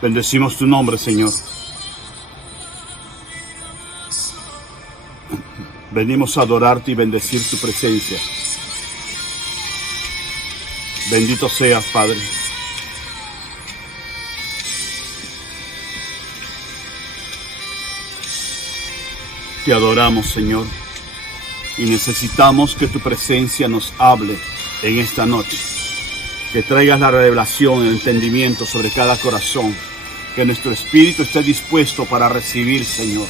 Bendecimos tu nombre, Señor. Venimos a adorarte y bendecir tu presencia. Bendito seas, Padre. Te adoramos, Señor, y necesitamos que tu presencia nos hable en esta noche. Que traigas la revelación, el entendimiento sobre cada corazón. Que nuestro espíritu esté dispuesto para recibir, Señor.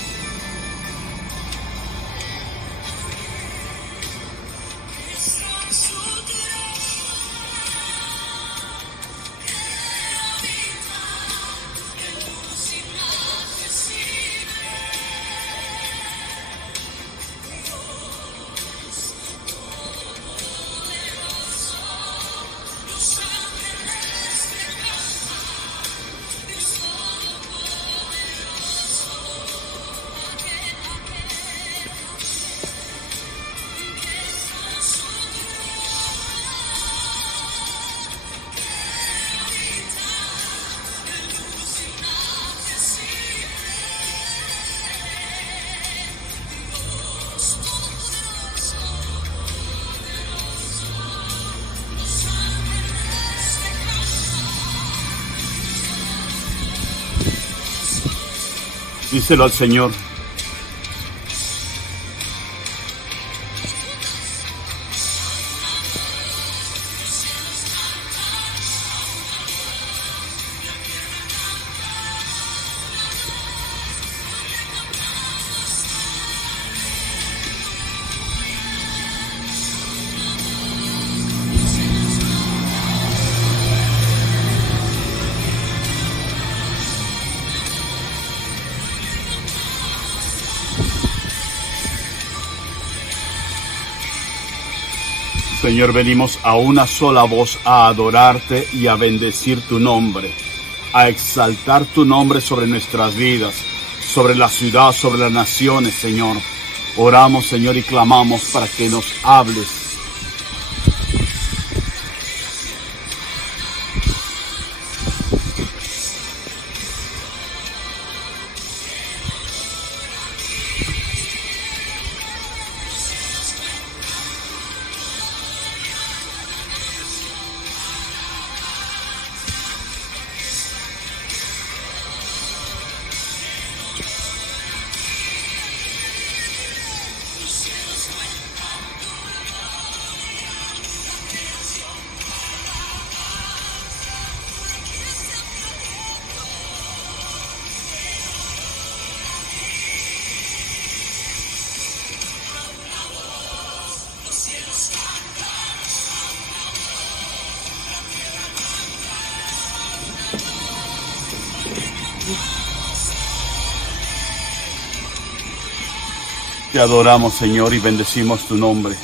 Díselo al Señor. Señor, venimos a una sola voz a adorarte y a bendecir tu nombre, a exaltar tu nombre sobre nuestras vidas, sobre la ciudad, sobre las naciones, Señor. Oramos, Señor, y clamamos para que nos hables. Te adoramos, Señor, y bendecimos tu nombre.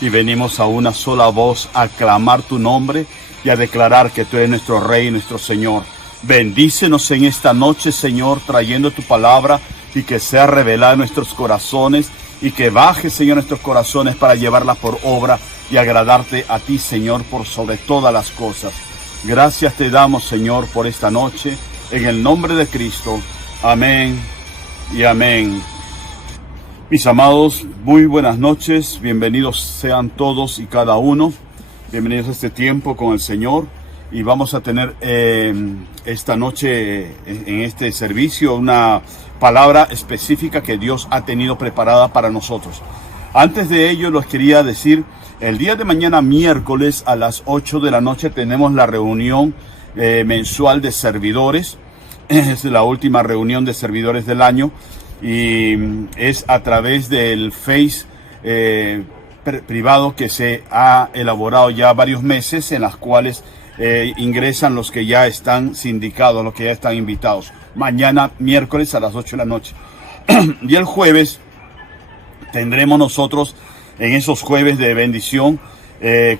Y venimos a una sola voz a clamar tu nombre y a declarar que tú eres nuestro Rey y nuestro Señor. Bendícenos en esta noche, Señor, trayendo tu palabra y que sea revelada en nuestros corazones y que baje, Señor, nuestros corazones para llevarla por obra y agradarte a ti, Señor, por sobre todas las cosas. Gracias te damos, Señor, por esta noche, en el nombre de Cristo. Amén y amén. Mis amados, muy buenas noches, bienvenidos sean todos y cada uno, bienvenidos a este tiempo con el Señor, y vamos a tener esta noche en este servicio una palabra específica que Dios ha tenido preparada para nosotros. Antes de ello les quería decir, el día de mañana miércoles a las 8 de la noche tenemos la reunión mensual de servidores, es la última reunión de servidores del año. Y es a través del Face privado que se ha elaborado ya varios meses, en las cuales ingresan los que ya están sindicados, los que ya están invitados. Mañana, miércoles a las 8 de la noche. Y el jueves tendremos nosotros, en esos jueves de bendición,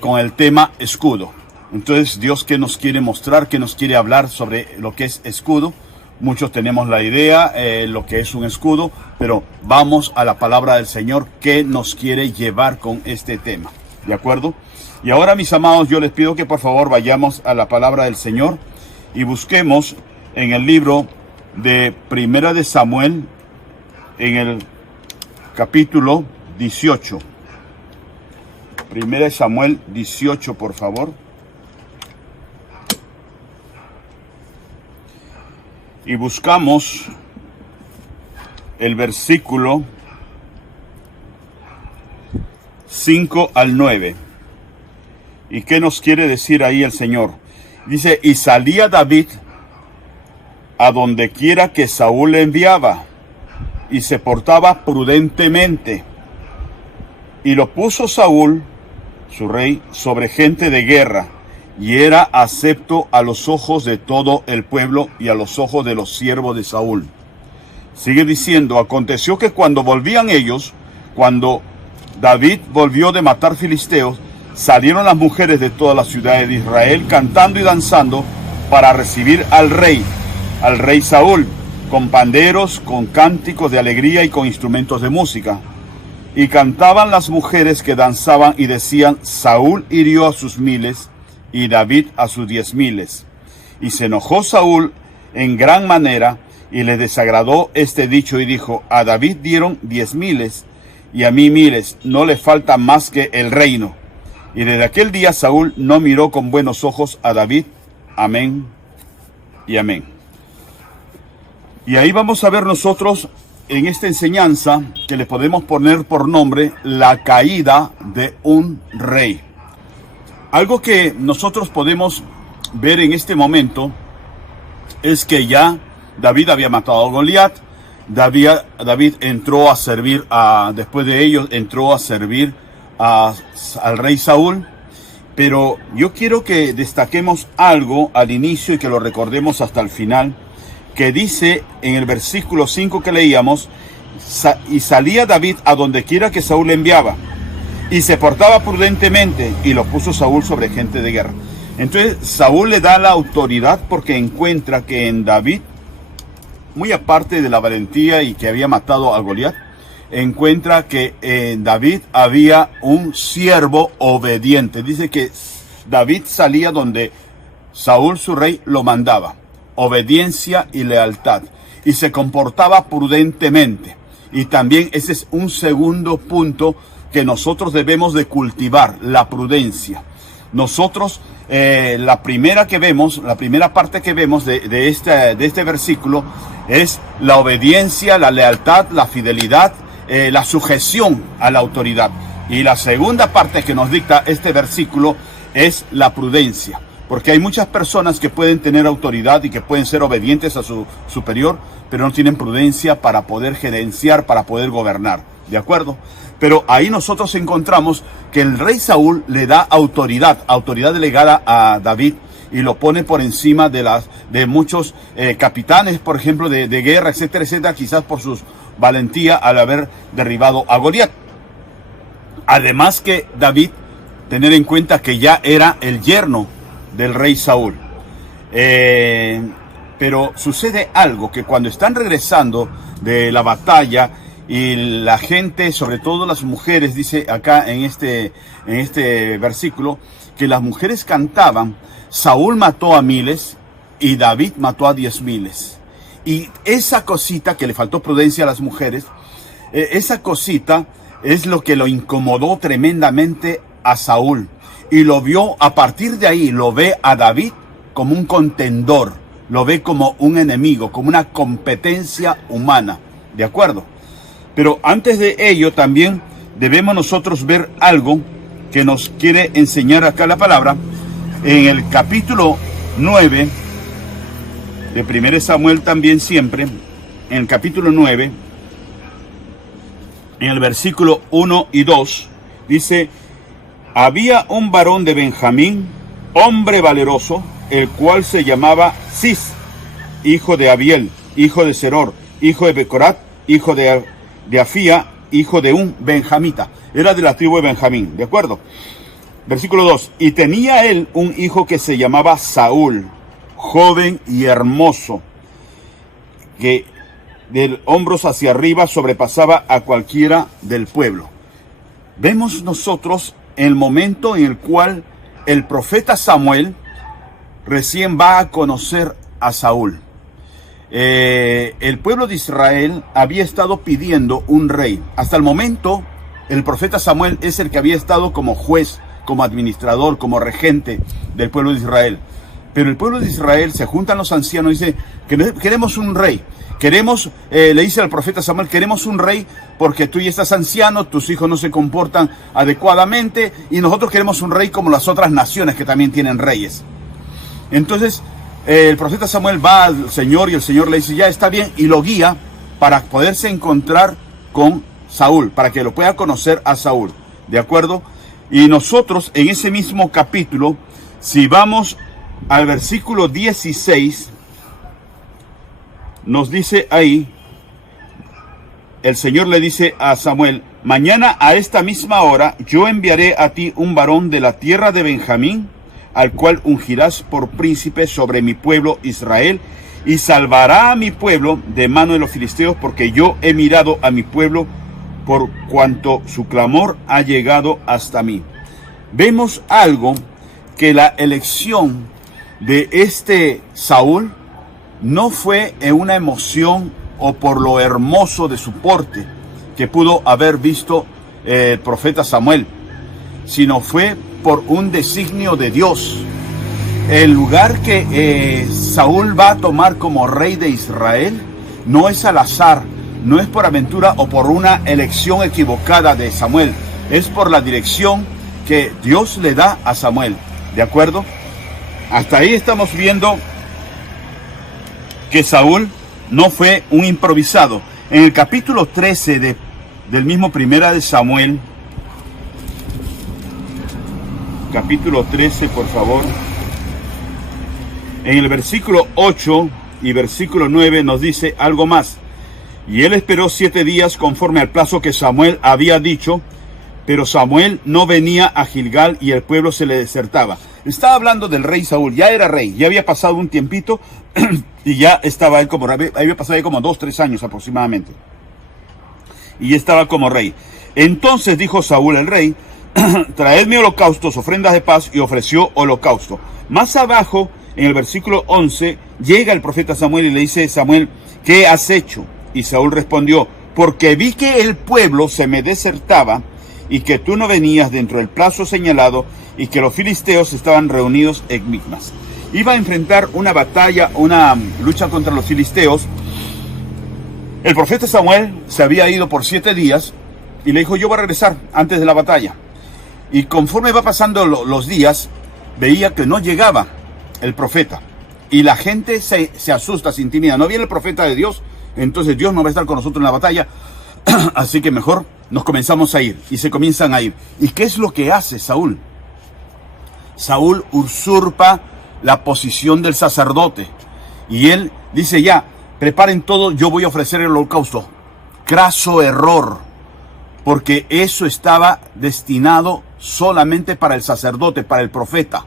con el tema escudo. Entonces, Dios, ¿qué nos quiere mostrar? ¿Qué nos quiere hablar sobre lo que es escudo? Muchos tenemos la idea, lo que es un escudo, pero vamos a la palabra del Señor que nos quiere llevar con este tema, ¿de acuerdo? Y ahora, mis amados, yo les pido que por favor vayamos a la palabra del Señor y busquemos en el libro de Primera de Samuel, en el capítulo 18. Primera de Samuel 18, por favor. Y buscamos el versículo 5 al 9. ¿Y qué nos quiere decir ahí el Señor? Dice, y salía David a donde quiera que Saúl le enviaba, y se portaba prudentemente. Y lo puso Saúl, su rey, sobre gente de guerra, y era acepto a los ojos de todo el pueblo y a los ojos de los siervos de Saúl. Sigue diciendo, aconteció que cuando volvían ellos, cuando David volvió de matar filisteos, salieron las mujeres de todas las ciudades de Israel cantando y danzando para recibir al rey Saúl, con panderos, con cánticos de alegría y con instrumentos de música. Y cantaban las mujeres que danzaban y decían, Saúl hirió a sus 1000 y David a sus 10,000. Y se enojó Saúl en gran manera y le desagradó este dicho y dijo, a David dieron 10,000 y a mí 1000, no le falta más que el reino. Y desde aquel día Saúl no miró con buenos ojos a David. Amén y amén. Y ahí vamos a ver nosotros en esta enseñanza que le podemos poner por nombre la caída de un rey. Algo que nosotros podemos ver en este momento es que ya David había matado a Goliat. David entró a servir, después de ello entró a servir al rey Saúl. Pero yo quiero que destaquemos algo al inicio y que lo recordemos hasta el final, que dice en el versículo 5 que leíamos, y salía David a donde quiera que Saúl le enviaba, y se portaba prudentemente, y lo puso Saúl sobre gente de guerra. Entonces Saúl le da la autoridad porque encuentra que en David, muy aparte de la valentía y que había matado a Goliat, encuentra que en David había un siervo obediente. Dice que David salía donde Saúl, su rey, lo mandaba. Obediencia y lealtad. Y se comportaba prudentemente. Y también ese es un segundo punto que nosotros debemos de cultivar, la prudencia. Nosotros, la primera parte que vemos de este versículo es la obediencia, la lealtad, la fidelidad, la sujeción a la autoridad. Y la segunda parte que nos dicta este versículo es la prudencia. Porque hay muchas personas que pueden tener autoridad y que pueden ser obedientes a su superior, pero no tienen prudencia para poder gerenciar, para poder gobernar. ¿De acuerdo? Pero ahí nosotros encontramos que el rey Saúl le da autoridad delegada a David, y lo pone por encima de muchos capitanes, por ejemplo, de guerra, etcétera, etcétera, quizás por su valentía al haber derribado a Goliat. Además que David, tener en cuenta que ya era el yerno del rey Saúl. Pero sucede algo, que cuando están regresando de la batalla y la gente, sobre todo las mujeres, dice acá en este versículo, que las mujeres cantaban, Saúl mató a 1000 y David mató a 10,000. Y esa cosita que le faltó prudencia a las mujeres, esa cosita es lo que lo incomodó tremendamente a Saúl. Y lo vio, a partir de ahí, lo ve a David como un contendor, lo ve como un enemigo, como una competencia humana. ¿De acuerdo? Pero antes de ello también debemos nosotros ver algo que nos quiere enseñar acá la palabra. En el capítulo 9 de 1 Samuel también siempre, en el capítulo 9, en el versículo 1 y 2, dice, había un varón de Benjamín, hombre valeroso, el cual se llamaba Cis, hijo de Abiel, hijo de Seror, hijo de Becorat, hijo de Afía, hijo de un benjamita. Era de la tribu de Benjamín, ¿de acuerdo? Versículo 2. Y tenía él un hijo que se llamaba Saúl, joven y hermoso, que de hombros hacia arriba sobrepasaba a cualquiera del pueblo. Vemos nosotros el momento en el cual el profeta Samuel recién va a conocer a Saúl. El pueblo de Israel había estado pidiendo un rey. Hasta el momento, el profeta Samuel es el que había estado como juez, como administrador, como regente del pueblo de Israel. Pero el pueblo de Israel, se juntan los ancianos y dice, queremos un rey. Le dice al profeta Samuel, queremos un rey porque tú ya estás anciano, tus hijos no se comportan adecuadamente y nosotros queremos un rey como las otras naciones que también tienen reyes. Entonces, el profeta Samuel va al Señor y el Señor le dice, ya está bien, y lo guía para poderse encontrar con Saúl, para que lo pueda conocer a Saúl, ¿de acuerdo? Y nosotros en ese mismo capítulo, si vamos al versículo 16, nos dice ahí, el Señor le dice a Samuel, mañana a esta misma hora yo enviaré a ti un varón de la tierra de Benjamín, al cual ungirás por príncipe sobre mi pueblo Israel, y salvará a mi pueblo de mano de los filisteos, porque yo he mirado a mi pueblo por cuanto su clamor ha llegado hasta mí. Vemos algo, que la elección de este Saúl no fue en una emoción o por lo hermoso de su porte que pudo haber visto el profeta Samuel, sino fue por un designio de Dios. El lugar que Saúl va a tomar como rey de Israel no es al azar, no es por aventura o por una elección equivocada de Samuel, es por la dirección que Dios le da a Samuel, ¿de acuerdo? Hasta ahí estamos viendo que Saúl no fue un improvisado. En el capítulo 13 del mismo Primera de Samuel, capítulo 13, por favor, en el versículo 8 y versículo 9 nos dice algo más. Y él esperó 7 días conforme al plazo que Samuel había dicho, pero Samuel no venía a Gilgal y el pueblo se le desertaba. Estaba hablando del rey Saúl, ya era rey, ya había pasado un tiempito y ya estaba él como rey, había pasado ahí como 2-3 años aproximadamente. Y ya estaba como rey. Entonces dijo Saúl el rey, traedme holocaustos, ofrendas de paz, y ofreció holocausto. Más abajo, en el versículo 11, llega el profeta Samuel y le dice, Samuel, ¿qué has hecho? Y Saúl respondió, porque vi que el pueblo se me desertaba y que tú no venías dentro del plazo señalado y que los filisteos estaban reunidos en Micmas. Iba a enfrentar una batalla, una lucha contra los filisteos. El profeta Samuel se había ido por 7 días y le dijo, yo voy a regresar antes de la batalla. Y conforme va pasando los días, veía que no llegaba el profeta. Y la gente se asusta, se intimida. No viene el profeta de Dios, entonces Dios no va a estar con nosotros en la batalla. Así que mejor nos comenzamos a ir. Y se comienzan a ir. ¿Y qué es lo que hace Saúl? Saúl usurpa la posición del sacerdote. Y él dice, ya, preparen todo, yo voy a ofrecer el holocausto. Craso error. Porque eso estaba destinado solamente para el sacerdote, para el profeta.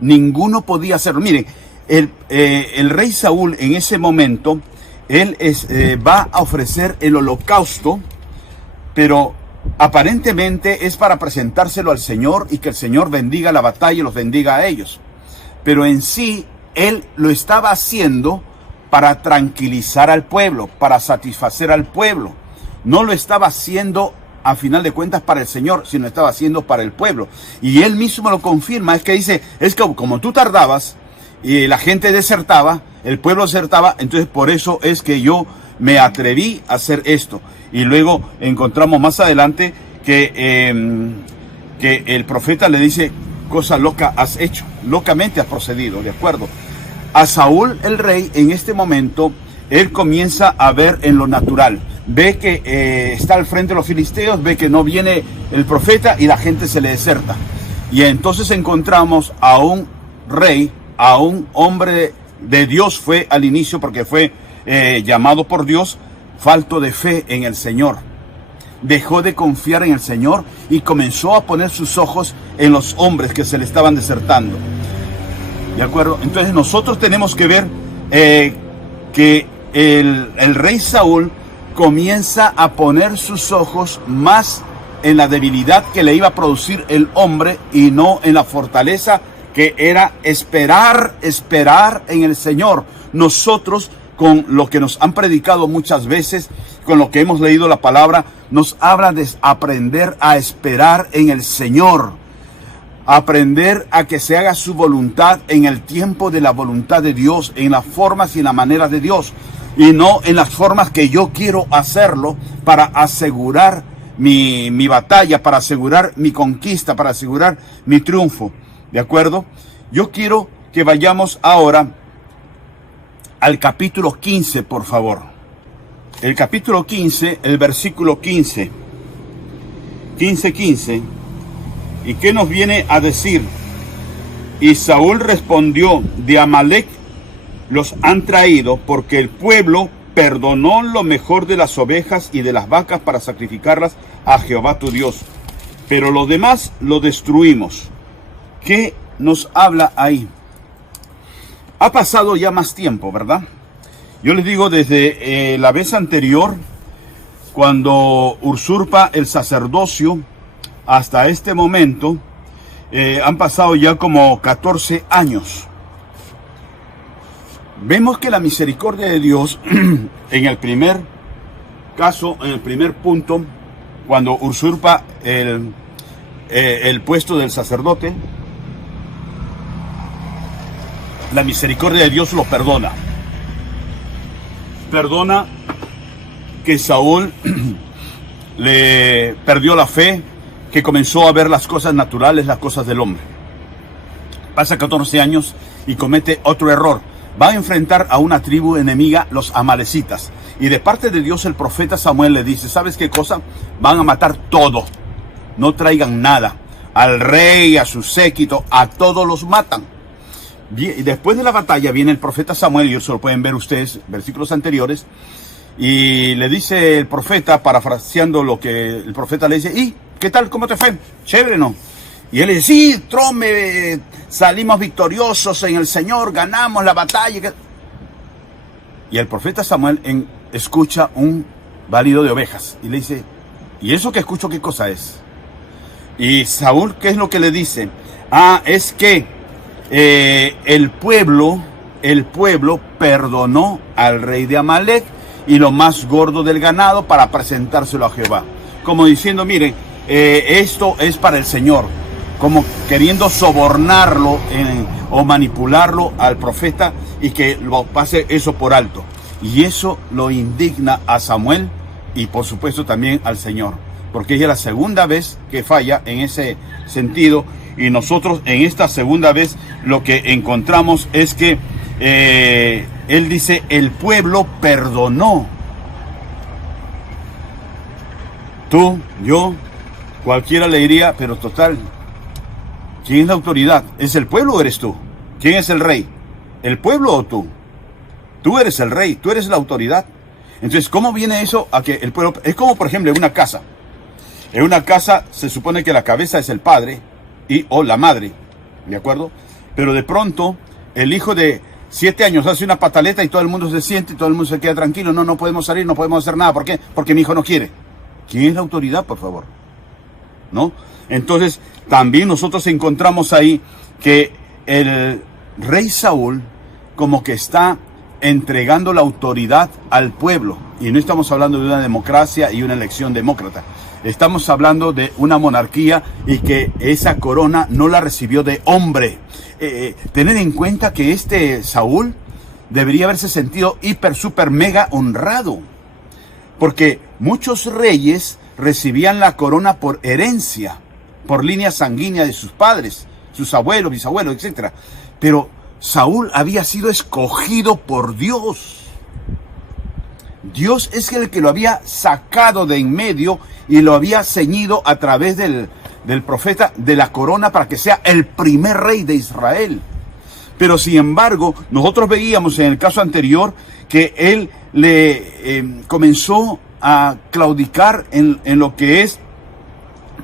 Ninguno podía hacerlo. Miren, el rey Saúl en ese momento, él va a ofrecer el holocausto, pero aparentemente es para presentárselo al Señor y que el Señor bendiga la batalla y los bendiga a ellos. Pero en sí, él lo estaba haciendo para tranquilizar al pueblo, para satisfacer al pueblo. No lo estaba haciendo a final de cuentas para el Señor, sino estaba haciendo para el pueblo. Y él mismo lo confirma, es que dice, es que como tú tardabas y la gente desertaba, el pueblo desertaba, entonces por eso es que yo me atreví a hacer esto. Y luego encontramos más adelante que el profeta le dice, cosa loca has hecho, locamente has procedido, ¿de acuerdo? A Saúl el rey en este momento, él comienza a ver en lo natural. Ve que está al frente de los filisteos, ve que no viene el profeta y la gente se le deserta. Y entonces encontramos a un rey, a un hombre de Dios fue al inicio porque fue llamado por Dios, falto de fe en el Señor. Dejó de confiar en el Señor y comenzó a poner sus ojos en los hombres que se le estaban desertando. ¿De acuerdo? Entonces nosotros tenemos que ver que el rey Saúl comienza a poner sus ojos más en la debilidad que le iba a producir el hombre y no en la fortaleza que era esperar en el Señor. Nosotros, con lo que nos han predicado muchas veces, con lo que hemos leído la palabra, nos habla de aprender a esperar en el Señor. Aprender a que se haga su voluntad en el tiempo de la voluntad de Dios, en las formas y en la manera de Dios, y no en las formas que yo quiero hacerlo para asegurar mi batalla, para asegurar mi conquista, para asegurar mi triunfo. ¿De acuerdo? Yo quiero que vayamos ahora al capítulo 15, por favor. El capítulo 15, el versículo 15. 15. ¿Y qué nos viene a decir? Y Saúl respondió: de Amalec los han traído, porque el pueblo perdonó lo mejor de las ovejas y de las vacas para sacrificarlas a Jehová tu Dios, pero lo demás lo destruimos. ¿Qué nos habla ahí? Ha pasado ya más tiempo, ¿verdad? Yo les digo, desde la vez anterior, cuando usurpa el sacerdocio, hasta este momento, han pasado ya como 14 años. Vemos que la misericordia de Dios, en el primer caso, en el primer punto, cuando usurpa el puesto del sacerdote, la misericordia de Dios lo perdona. Perdona que Saúl le perdió la fe, que comenzó a ver las cosas naturales, las cosas del hombre. Pasa 14 años y comete otro error. Va a enfrentar a una tribu enemiga, los amalecitas. Y de parte de Dios el profeta Samuel le dice: ¿sabes qué cosa? Van a matar todo. No traigan nada. Al rey, a su séquito, a todos los matan. Y después de la batalla viene el profeta Samuel, y eso lo pueden ver ustedes, versículos anteriores. Y le dice el profeta, parafraseando lo que el profeta le dice: ¿y qué tal? ¿Cómo te fue? Chévere, ¿no? Y él le dice: sí, trome, salimos victoriosos en el Señor, ganamos la batalla. Y el profeta Samuel escucha un balido de ovejas y le dice: ¿y eso que escucho qué cosa es? Y Saúl, ¿qué es lo que le dice? Es que el pueblo perdonó al rey de Amalec y lo más gordo del ganado para presentárselo a Jehová. Como diciendo: miren, esto es para el Señor. Como queriendo sobornarlo o manipularlo al profeta, y que lo pase eso por alto. Y eso lo indigna a Samuel y por supuesto también al Señor, porque ella es la segunda vez que falla en ese sentido. Y nosotros en esta segunda vez lo que encontramos es que él dice: el pueblo perdonó. Tú, yo, cualquiera le diría: pero total, ¿quién es la autoridad? ¿Es el pueblo o eres tú? ¿Quién es el rey? ¿El pueblo o tú? Tú eres el rey, tú eres la autoridad. Entonces, ¿cómo viene eso a que el pueblo? Es como, por ejemplo, en una casa. En una casa se supone que la cabeza es el padre o la madre, ¿de acuerdo? Pero de pronto, el hijo de 7 años hace una pataleta y todo el mundo se siente y todo el mundo se queda tranquilo. No podemos salir, no podemos hacer nada. ¿Por qué? Porque mi hijo no quiere. ¿Quién es la autoridad, por favor? ¿No? Entonces, también nosotros encontramos ahí que el rey Saúl como que está entregando la autoridad al pueblo. Y no estamos hablando de una democracia y una elección demócrata. Estamos hablando de una monarquía, y que esa corona no la recibió de hombre. Tened en cuenta que este Saúl debería haberse sentido hiper, super, mega honrado. Porque muchos reyes recibían la corona por herencia, por línea sanguínea de sus padres, sus abuelos, bisabuelos, etc. Pero Saúl había sido escogido por Dios. Dios es el que lo había sacado de en medio y lo había ceñido a través del profeta de la corona para que sea el primer rey de Israel. Pero sin embargo, nosotros veíamos en el caso anterior que él le comenzó a claudicar en lo que es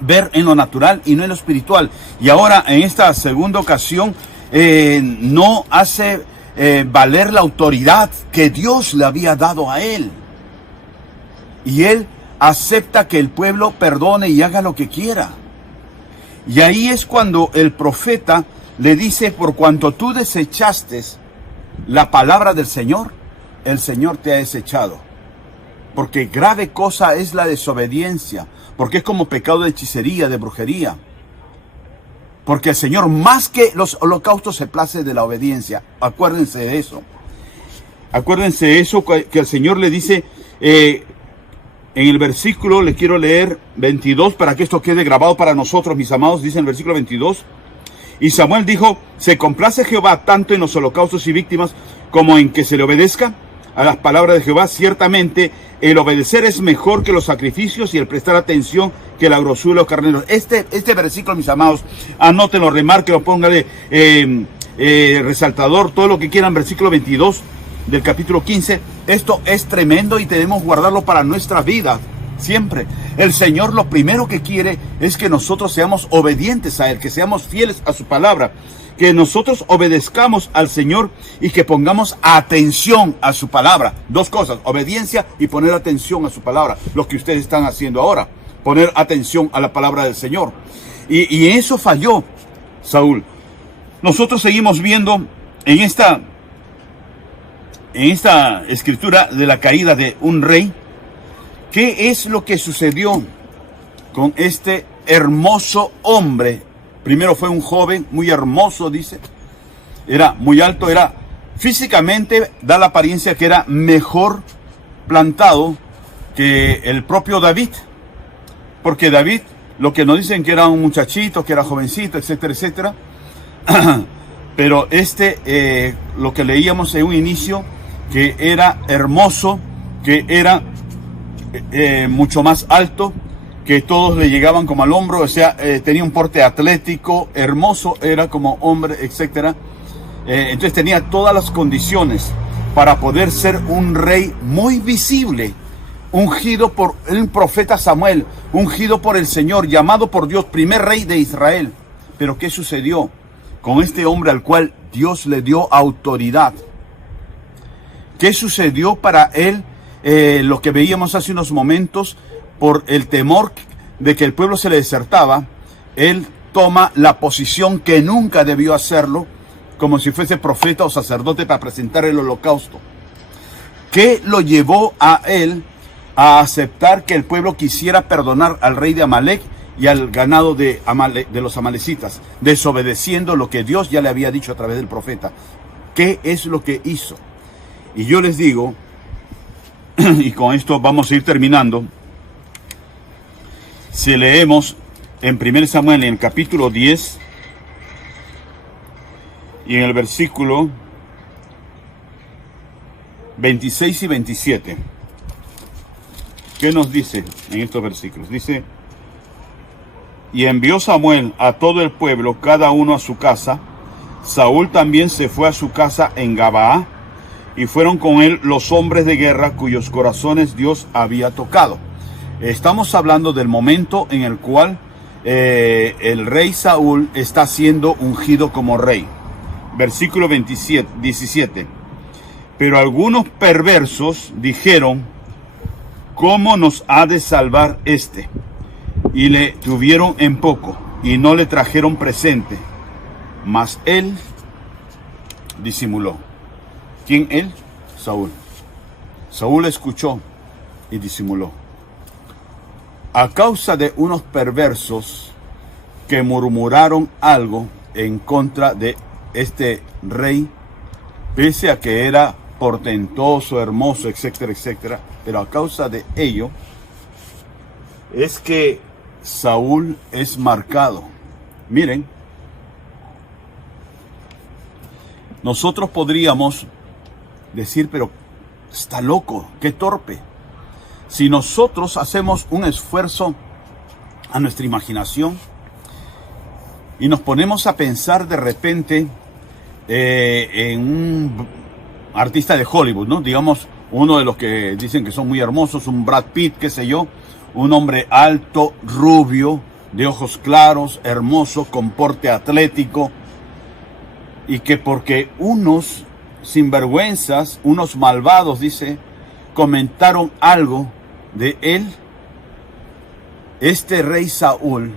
ver en lo natural y no en lo espiritual. Y ahora en esta segunda ocasión no hace valer la autoridad que Dios le había dado a él. Y él acepta que el pueblo perdone y haga lo que quiera. Y ahí es cuando el profeta le dice, por cuanto tú desechaste la palabra del Señor, el Señor te ha desechado. Porque grave cosa es la desobediencia, porque es como pecado de hechicería, de brujería. Porque el Señor, más que los holocaustos, se place de la obediencia. Acuérdense de eso. Acuérdense de eso, que el Señor le dice, en el versículo, le quiero leer 22, para que esto quede grabado para nosotros, mis amados, dice en el versículo 22. Y Samuel dijo, ¿se complace Jehová tanto en los holocaustos y víctimas como en que se le obedezca a las palabras de Jehová? Ciertamente, el obedecer es mejor que los sacrificios y el prestar atención que la grosura de los carneros. Este versículo, mis amados, anótenlo, remárquenlo, póngale resaltador, todo lo que quieran, versículo 22 del capítulo 15. Esto es tremendo y debemos guardarlo para nuestra vida. Siempre. El Señor lo primero que quiere es que nosotros seamos obedientes a Él, que seamos fieles a su palabra, que nosotros obedezcamos al Señor y que pongamos atención a su palabra. Dos cosas, obediencia y poner atención a su palabra. Lo que ustedes están haciendo ahora, poner atención a la palabra del Señor. Y eso falló Saúl. Nosotros seguimos viendo en esta escritura de la caída de un rey, ¿qué es lo que sucedió con este hermoso hombre? Primero fue un joven muy hermoso, dice. Era muy alto, físicamente da la apariencia que era mejor plantado que el propio David. Porque David, lo que nos dicen que era un muchachito, que era jovencito, etcétera, etcétera. Pero lo que leíamos en un inicio, que era hermoso, que era mucho más alto, que todos le llegaban como al hombro, o sea, tenía un porte atlético, hermoso, era como hombre, etcétera. Entonces tenía todas las condiciones para poder ser un rey muy visible, ungido por el profeta Samuel, ungido por el Señor, llamado por Dios, primer rey de Israel. Pero ¿qué sucedió con este hombre al cual Dios le dio autoridad? ¿Qué sucedió para él? Lo que veíamos hace unos momentos, por el temor de que el pueblo se le desertaba, él toma la posición que nunca debió hacerlo, como si fuese profeta o sacerdote para presentar el holocausto. ¿Qué lo llevó a él a aceptar que el pueblo quisiera perdonar al rey de Amalek y al ganado de los amalecitas, desobedeciendo lo que Dios ya le había dicho a través del profeta? ¿Qué es lo que hizo? Y yo les digo, y con esto vamos a ir terminando, si leemos en 1 Samuel en el capítulo 10 y en el versículo 26 y 27, ¿qué nos dice en estos versículos? Dice, y envió Samuel a todo el pueblo, cada uno a su casa. Saúl también se fue a su casa en Gabaa, y fueron con él los hombres de guerra cuyos corazones Dios había tocado. Estamos hablando del momento en el cual el rey Saúl está siendo ungido como rey. Versículo 17. Pero algunos perversos dijeron, ¿cómo nos ha de salvar este? Y le tuvieron en poco, y no le trajeron presente. Mas él disimuló. ¿Quién él? Saúl. Saúl escuchó y disimuló. A causa de unos perversos que murmuraron algo en contra de este rey, pese a que era portentoso, hermoso, etcétera, etcétera, pero a causa de ello, es que Saúl es marcado. Miren, nosotros podríamos decir, pero está loco, qué torpe. Si nosotros hacemos un esfuerzo a nuestra imaginación y nos ponemos a pensar de repente en un artista de Hollywood, ¿no? Digamos, uno de los que dicen que son muy hermosos, un Brad Pitt, qué sé yo, un hombre alto, rubio, de ojos claros, hermoso, con porte atlético, y que porque unos sinvergüenzas, unos malvados, dice, comentaron algo de él, este rey Saúl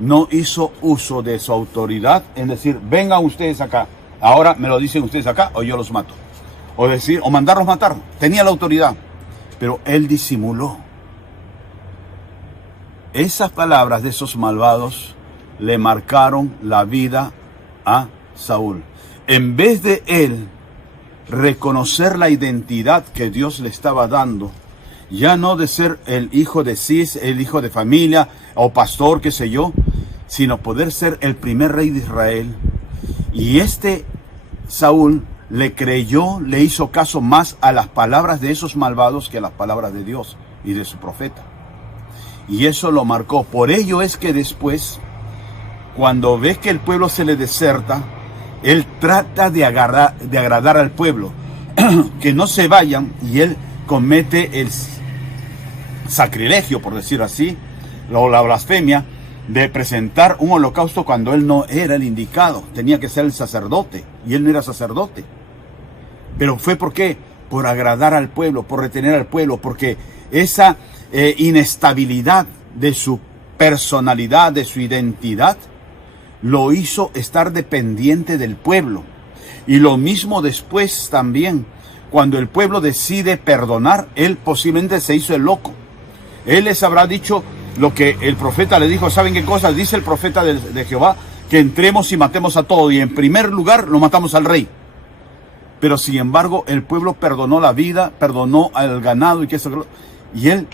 no hizo uso de su autoridad en decir, vengan ustedes acá, ahora me lo dicen ustedes acá o yo los mato. O decir, o mandarlos matar. Tenía la autoridad, pero él disimuló. Esas palabras de esos malvados le marcaron la vida a Saúl. En vez de él reconocer la identidad que Dios le estaba dando, ya no de ser el hijo de Cis, el hijo de familia o pastor, qué sé yo, sino poder ser el primer rey de Israel. Y Saúl le creyó, le hizo caso más a las palabras de esos malvados que a las palabras de Dios y de su profeta. Y eso lo marcó. Por ello es que después, cuando ve que el pueblo se le deserta, él trata de agradar al pueblo, que no se vayan, y él comete el sacrilegio, por decir así, la blasfemia, de presentar un holocausto cuando él no era el indicado. Tenía que ser el sacerdote, y él no era sacerdote. Pero fue ¿por qué? Por agradar al pueblo, por retener al pueblo, porque esa inestabilidad de su personalidad, de su identidad, lo hizo estar dependiente del pueblo. Y lo mismo después también, cuando el pueblo decide perdonar, él posiblemente se hizo el loco. Él les habrá dicho lo que el profeta le dijo. ¿Saben qué cosa? Dice el profeta de Jehová, que entremos y matemos a todo, y en primer lugar lo matamos al rey. Pero sin embargo, el pueblo perdonó la vida, perdonó al ganado, y él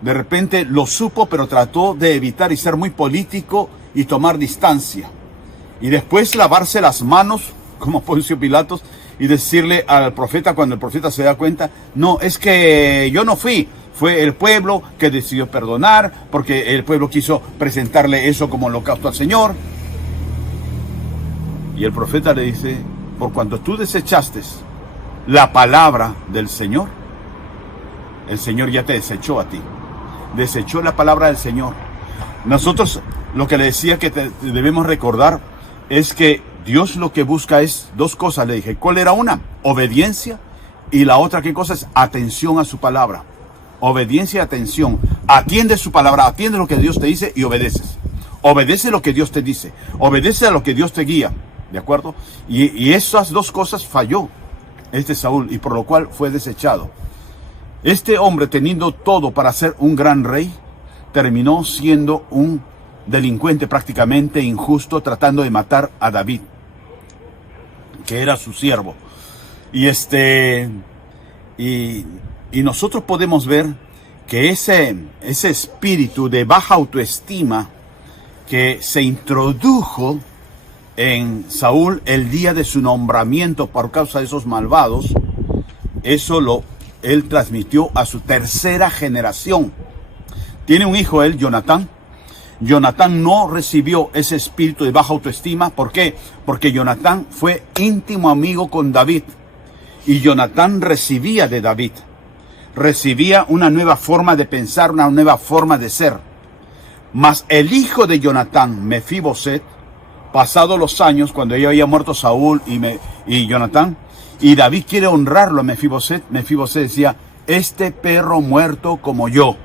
de repente lo supo, pero trató de evitar y ser muy político y tomar distancia. Y después lavarse las manos, como Poncio Pilatos, y decirle al profeta, cuando el profeta se da cuenta, no, es que yo no fui, fue el pueblo que decidió perdonar, porque el pueblo quiso presentarle eso como holocausto al Señor. Y el profeta le dice, por cuanto tú desechaste la palabra del Señor, el Señor ya te desechó a ti. Desechó la palabra del Señor. Nosotros, lo que le decía que debemos recordar es que Dios lo que busca es dos cosas. Le dije, ¿cuál era una? Obediencia. Y la otra, ¿qué cosa es? Atención a su palabra. Obediencia y atención. Atiende su palabra, atiende lo que Dios te dice y obedeces. Obedece lo que Dios te dice. Obedece a lo que Dios te guía. ¿De acuerdo? Y esas dos cosas falló Saúl, y por lo cual fue desechado. Este hombre, teniendo todo para ser un gran rey, terminó siendo un delincuente prácticamente injusto, tratando de matar a David, que era su siervo. Y nosotros podemos ver que ese espíritu de baja autoestima que se introdujo en Saúl el día de su nombramiento por causa de esos malvados, él transmitió a su tercera generación. Tiene un hijo él, Jonatán. Jonatán no recibió ese espíritu de baja autoestima. ¿Por qué? Porque Jonatán fue íntimo amigo con David. Y Jonatán recibía de David. Recibía una nueva forma de pensar, una nueva forma de ser. Mas el hijo de Jonatán, Mefiboset, pasados los años, cuando ya había muerto Saúl y Jonatán, y David quiere honrarlo a Mefiboset, Mefiboset decía, este perro muerto como yo.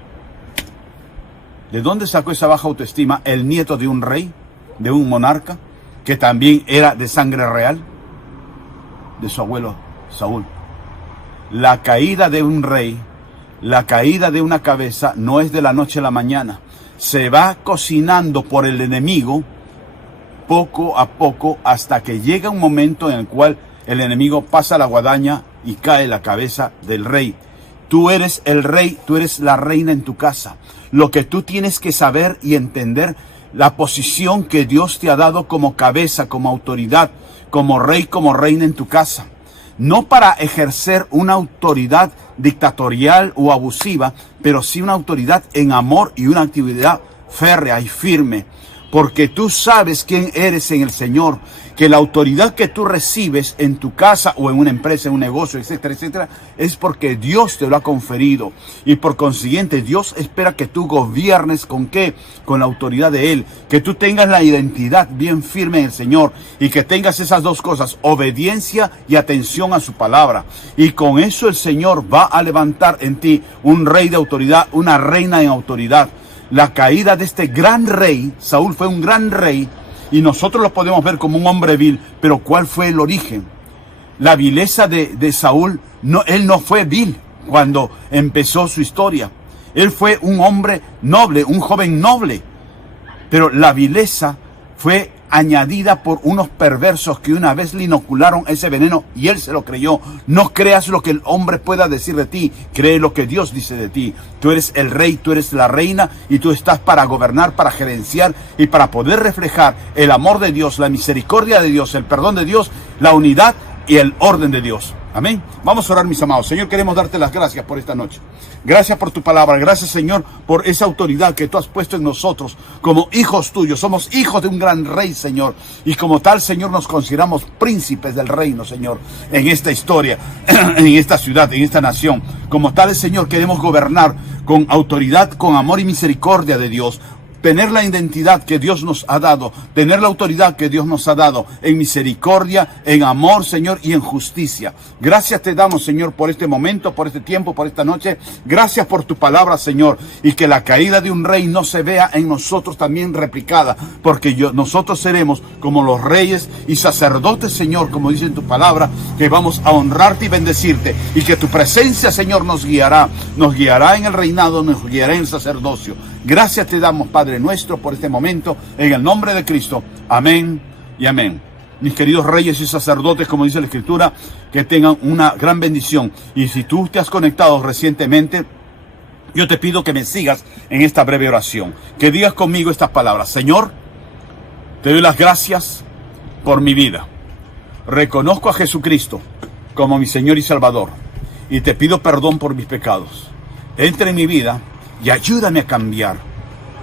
¿De dónde sacó esa baja autoestima? El nieto de un rey, de un monarca, que también era de sangre real, de su abuelo Saúl. La caída de un rey, la caída de una cabeza, no es de la noche a la mañana. Se va cocinando por el enemigo, poco a poco, hasta que llega un momento en el cual el enemigo pasa la guadaña y cae la cabeza del rey. Tú eres el rey, tú eres la reina en tu casa. Lo que tú tienes que saber y entender, la posición que Dios te ha dado como cabeza, como autoridad, como rey, como reina en tu casa. No para ejercer una autoridad dictatorial o abusiva, pero sí una autoridad en amor y una actividad férrea y firme. Porque tú sabes quién eres en el Señor, que la autoridad que tú recibes en tu casa o en una empresa, en un negocio, etcétera, etcétera, es porque Dios te lo ha conferido. Y por consiguiente, Dios espera que tú gobiernes ¿con qué? Con la autoridad de Él. Que tú tengas la identidad bien firme en el Señor y que tengas esas dos cosas, obediencia y atención a su palabra. Y con eso el Señor va a levantar en ti un rey de autoridad, una reina en autoridad. la caída de este gran rey. Saúl fue un gran rey y nosotros lo podemos ver como un hombre vil, pero ¿cuál fue el origen? La vileza de Saúl, él no fue vil cuando empezó su historia. Él fue un hombre noble, un joven noble, pero la vileza fue añadida por unos perversos que una vez le inocularon ese veneno y él se lo creyó. No creas lo que el hombre pueda decir de ti, cree lo que Dios dice de ti. Tú eres el rey, tú eres la reina y tú estás para gobernar, para gerenciar y para poder reflejar el amor de Dios, la misericordia de Dios, el perdón de Dios, la unidad y el orden de Dios. Amén. Vamos a orar, mis amados. Señor, queremos darte las gracias por esta noche. Gracias por tu palabra. Gracias, Señor, por esa autoridad que tú has puesto en nosotros como hijos tuyos. Somos hijos de un gran rey, Señor. Y como tal, Señor, nos consideramos príncipes del reino, Señor, en esta historia, en esta ciudad, en esta nación. Como tal, Señor, queremos gobernar con autoridad, con amor y misericordia de Dios. Tener la identidad que Dios nos ha dado, tener la autoridad que Dios nos ha dado en misericordia, en amor, Señor, y en justicia. Gracias te damos, Señor, por este momento, por este tiempo, por esta noche. Gracias por tu palabra, Señor, y que la caída de un rey no se vea en nosotros también replicada, porque nosotros seremos como los reyes y sacerdotes, Señor, como dice en tu palabra, que vamos a honrarte y bendecirte, y que tu presencia, Señor, nos guiará en el reinado, nos guiará en el sacerdocio. Gracias te damos, Padre nuestro, por este momento, en el nombre de Cristo. Amén y amén. Mis queridos reyes y sacerdotes, como dice la Escritura, que tengan una gran bendición. Y si tú te has conectado recientemente, yo te pido que me sigas en esta breve oración. Que digas conmigo estas palabras. Señor, te doy las gracias por mi vida. Reconozco a Jesucristo como mi Señor y Salvador. Y te pido perdón por mis pecados. Entra en mi vida y ayúdame a cambiar,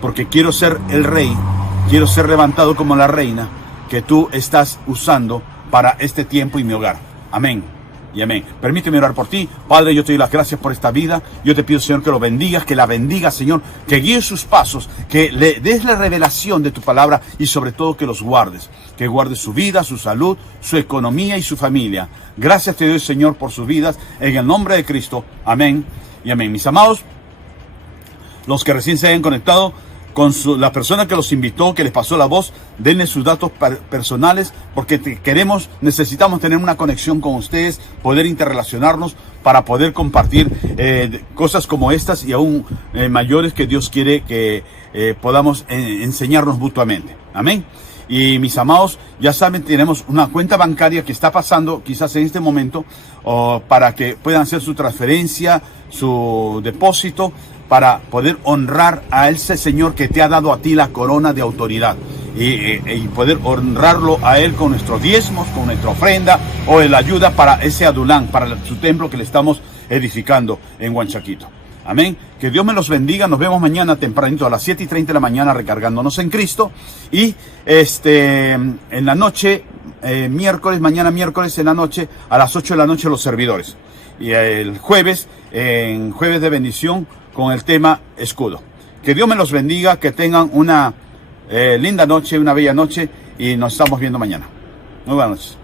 porque quiero ser el rey, quiero ser levantado como la reina que tú estás usando para este tiempo y mi hogar. Amén y amén. Permíteme orar por ti. Padre, yo te doy las gracias por esta vida. Yo te pido, Señor, que lo bendigas, que la bendigas, Señor, que guíes sus pasos, que le des la revelación de tu palabra y sobre todo que los guardes. Que guardes su vida, su salud, su economía y su familia. Gracias te doy, Señor, por sus vidas. En el nombre de Cristo. Amén y amén. Mis amados, los que recién se hayan conectado, con la persona que los invitó, que les pasó la voz, denle sus datos personales, porque necesitamos tener una conexión con ustedes, poder interrelacionarnos para poder compartir cosas como estas y aún mayores que Dios quiere que podamos enseñarnos mutuamente. Amén. Y mis amados, ya saben, tenemos una cuenta bancaria que está pasando quizás en este momento para que puedan hacer su transferencia, su depósito, para poder honrar a ese Señor que te ha dado a ti la corona de autoridad y poder honrarlo a Él con nuestros diezmos, con nuestra ofrenda o en la ayuda para ese Adulán, para su templo que le estamos edificando en Huanchaquito. Amén. Que Dios me los bendiga. Nos vemos mañana tempranito a las 7:30 de la mañana recargándonos en Cristo. Y en la noche, mañana miércoles en la noche, a las 8 de la noche los servidores. Y el jueves, en Jueves de Bendición, con el tema escudo. Que Dios me los bendiga, que tengan una linda noche, una bella noche y nos estamos viendo mañana. Muy buenas noches.